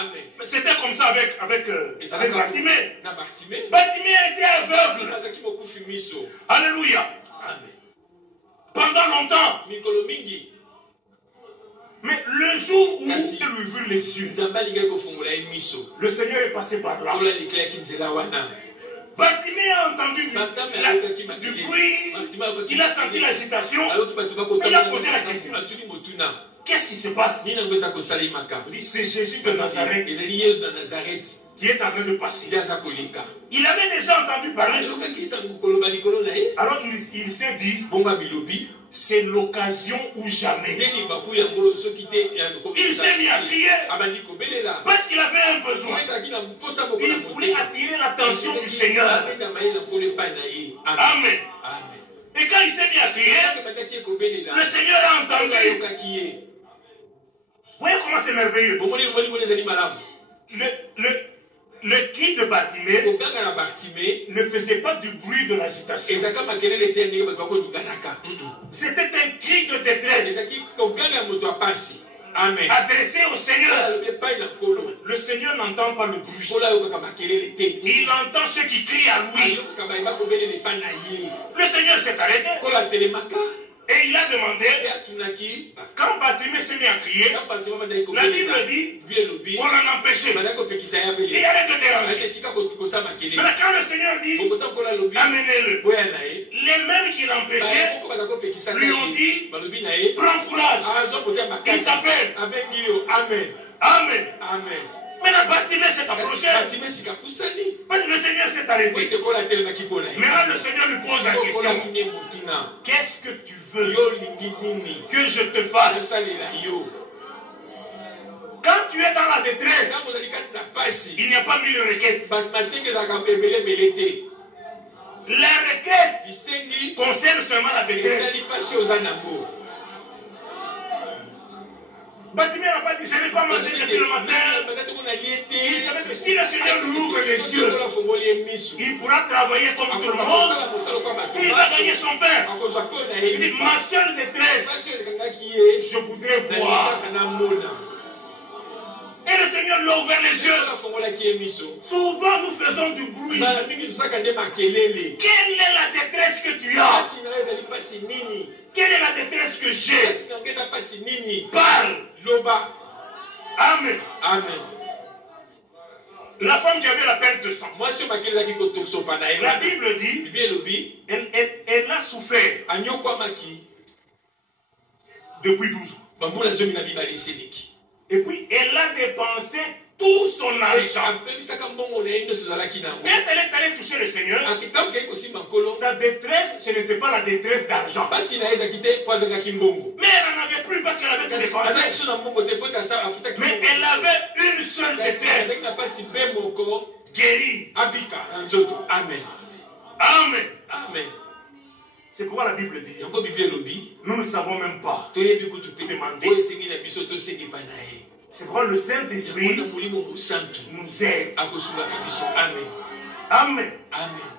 Amen. C'était comme ça avec Bartimée. Bartimée était aveugle. Alléluia. Amen. Pendant longtemps. Mais le jour où il lui vit les yeux, le Seigneur est passé par là. Bartimée a entendu du bruit, il a senti l'agitation, il a posé la question. Qu'est-ce qui se passe? Il dit, c'est Jésus de Nazareth qui est en train de passer. Il avait déjà entendu parler. Alors il s'est dit, c'est l'occasion ou jamais. Il s'est mis à crier parce qu'il avait un besoin. Il voulait attirer l'attention du Seigneur. Amen. Et quand il s'est mis à crier, le Seigneur a entendu. Voyez comment c'est merveilleux. Le cri de Bartimée ne faisait pas du bruit de l'agitation. C'était un cri de détresse. Amen. Adressé au Seigneur. Le Seigneur n'entend pas le bruit. Il entend ceux qui crient à lui. Le Seigneur s'est arrêté. Et il a demandé, quand Bartimée s'est mis à crier, la Bible dit, on l'a empêché. Et il allait te déranger. Mais quand le Seigneur dit, amenez-le, les mêmes qui l'empêchaient lui ont dit, prends courage, il s'appelle. Amen. Amen. Amen. Maintenant, Bartimée s'est approché. Le Seigneur s'est arrêté. Maintenant, le Seigneur lui pose la question. Qu'est-ce que tu veux que je te fasse? Quand tu es dans la détresse, il n'y a pas mille requêtes. La requête concerne seulement la détresse. Bartimée n'a pas dit, je n'ai pas mangé depuis le matin. Il savait que si le Seigneur nous ouvre les yeux, il pourra travailler comme tout le monde. Il va gagner son pain. Il dit, ma seule détresse, je voudrais voir. Et le Seigneur lui a ouvert les yeux. Souvent nous faisons du bruit. Quelle est la détresse que tu as? Quelle est la détresse que j'ai? Parle. Amen. Amen. La femme qui avait la perte de sang. La Bible dit, elle a souffert depuis 12 ans. Et puis elle a dépensé tout son argent. Quand elle est allée toucher le Seigneur, sa détresse, ce n'était pas la détresse d'argent. Mais elle n'en avait plus parce qu'elle avait tout dépensé. Mais elle avait une seule détresse. Guérie. Amen. Amen. Amen. C'est pourquoi la Bible dit, nous ne savons même pas demander. C'est pourquoi le Saint-Esprit nous aide. Amen. Amen. Amen.